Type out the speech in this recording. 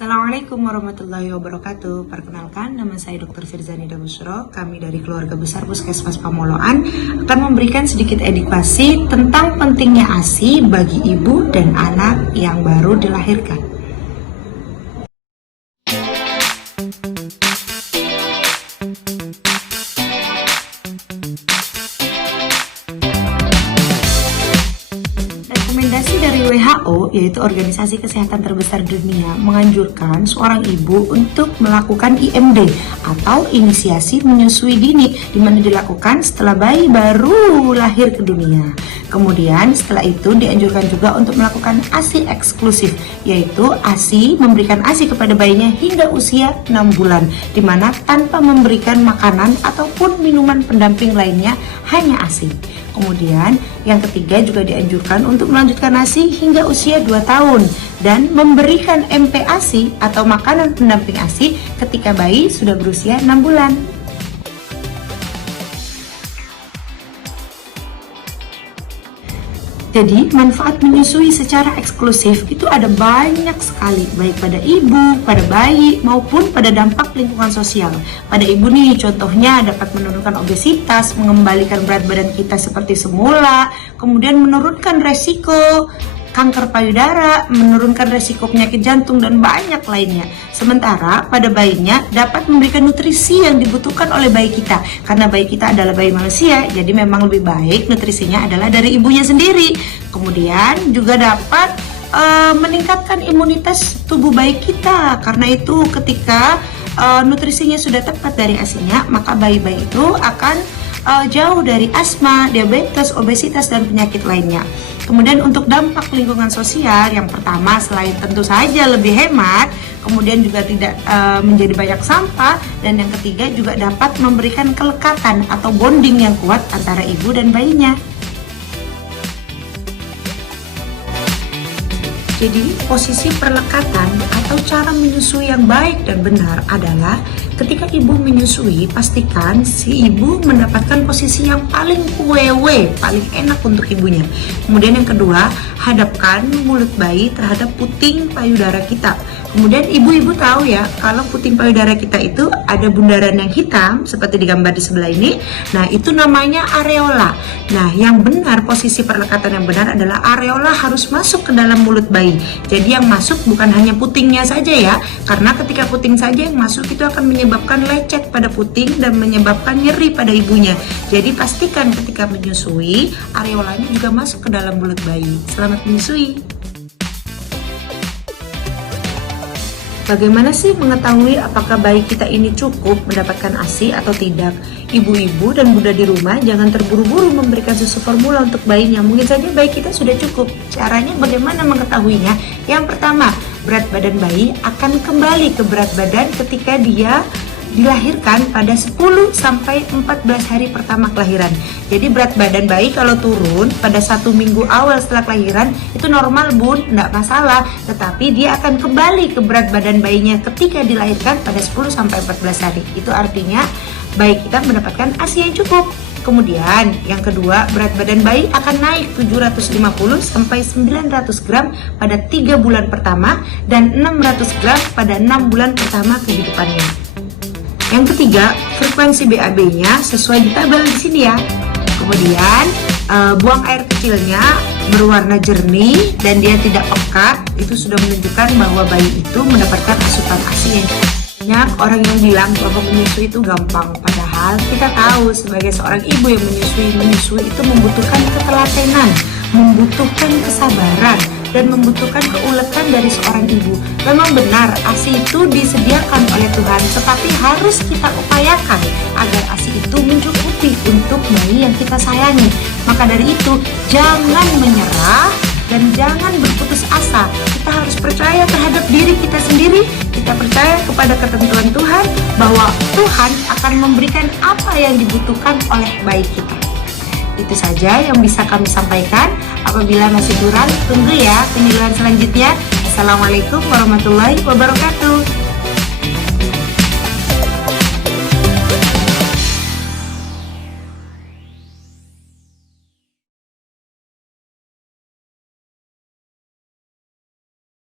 Assalamualaikum warahmatullahi wabarakatuh. Perkenalkan, nama saya Dr. Firzani Dabusro. Kami dari keluarga besar Puskesmas Pamoloan akan memberikan sedikit edukasi tentang pentingnya ASI bagi ibu dan anak yang baru dilahirkan. Rekomendasi dari WHO, yaitu Organisasi Kesehatan Terbesar Dunia, menganjurkan seorang ibu untuk melakukan IMD atau inisiasi menyusui dini, di mana dilakukan setelah bayi baru lahir ke dunia. Kemudian setelah itu dianjurkan juga untuk melakukan ASI eksklusif, yaitu ASI memberikan ASI kepada bayinya hingga usia 6 bulan, di mana tanpa memberikan makanan ataupun minuman pendamping lainnya, hanya ASI. Kemudian yang ketiga juga dianjurkan untuk melanjutkan ASI hingga usia 2 tahun dan memberikan MPASI atau makanan pendamping ASI ketika bayi sudah berusia 6 bulan. Jadi manfaat menyusui secara eksklusif itu ada banyak sekali, baik pada ibu, pada bayi, maupun pada dampak lingkungan sosial. Pada ibu nih, contohnya dapat menurunkan obesitas, mengembalikan berat badan kita seperti semula, kemudian menurunkan resiko kanker payudara, menurunkan resiko penyakit jantung, dan banyak lainnya. Sementara pada bayinya dapat memberikan nutrisi yang dibutuhkan oleh bayi kita. Karena bayi kita adalah bayi manusia, jadi memang lebih baik nutrisinya adalah dari ibunya sendiri. Kemudian juga dapat meningkatkan imunitas tubuh bayi kita. Karena itu ketika nutrisinya sudah tepat dari ASINya, maka bayi-bayi itu akan jauh dari asma, diabetes, obesitas, dan penyakit lainnya. Kemudian untuk dampak lingkungan sosial, yang pertama selain tentu saja lebih hemat, kemudian juga tidak menjadi banyak sampah, dan yang ketiga juga dapat memberikan kelekatan atau bonding yang kuat antara ibu dan bayinya. Jadi posisi perlekatan atau cara menyusui yang baik dan benar adalah ketika ibu menyusui, pastikan si ibu mendapatkan posisi yang paling wewe, paling enak untuk ibunya. Kemudian yang kedua, hadapkan mulut bayi terhadap puting payudara kita. Kemudian ibu-ibu tahu ya, kalau puting payudara kita itu ada bundaran yang hitam seperti di gambar di sebelah ini. Nah, itu namanya areola. Nah, yang benar, posisi perlekatan yang benar adalah areola harus masuk ke dalam mulut bayi. Jadi yang masuk bukan hanya putingnya saja ya, karena ketika puting saja yang masuk itu akan menyebabkan lecet pada puting dan menyebabkan nyeri pada ibunya. Jadi pastikan ketika menyusui, areolanya juga masuk ke dalam mulut bayi. Selamat menyusui. Bagaimana sih mengetahui apakah bayi kita ini cukup mendapatkan ASI atau tidak? Ibu-ibu dan bunda di rumah jangan terburu-buru memberikan susu formula untuk bayinya. Mungkin saja bayi kita sudah cukup. Caranya bagaimana mengetahuinya? Yang pertama, berat badan bayi akan kembali ke berat badan ketika dia dilahirkan pada 10 sampai 14 hari pertama kelahiran. Jadi berat badan bayi kalau turun pada 1 minggu awal setelah kelahiran itu normal bun, enggak masalah. Tetapi dia akan kembali ke berat badan bayinya ketika dilahirkan pada 10 sampai 14 hari. Itu artinya bayi kita mendapatkan ASI yang cukup. Kemudian yang kedua, berat badan bayi akan naik 750 sampai 900 gram pada 3 bulan pertama dan 600 gram pada 6 bulan pertama kehidupannya. Yang ketiga, frekuensi BAB-nya sesuai di tabel di sini ya. Kemudian buang air kecilnya berwarna jernih dan dia tidak pekat. Itu sudah menunjukkan bahwa bayi itu mendapatkan asupan ASI yang cukup. Banyak orang yang bilang bahwa menyusui itu gampang. Padahal kita tahu sebagai seorang ibu yang menyusui itu membutuhkan ketelatenan, membutuhkan kesabaran, dan membutuhkan keuletan dari seorang ibu. Memang benar, ASI itu disediakan oleh Tuhan, tetapi harus kita upayakan agar ASI itu mencukupi untuk bayi yang kita sayangi. Maka dari itu, jangan menyerah dan jangan berputus asa. Kita harus percaya terhadap diri kita sendiri. Kita percaya kepada ketentuan Tuhan bahwa Tuhan akan memberikan apa yang dibutuhkan oleh bayi kita. Itu saja yang bisa kami sampaikan. Apabila masih kurang, tunggu ya penyuluhan selanjutnya. Assalamualaikum warahmatullahi wabarakatuh.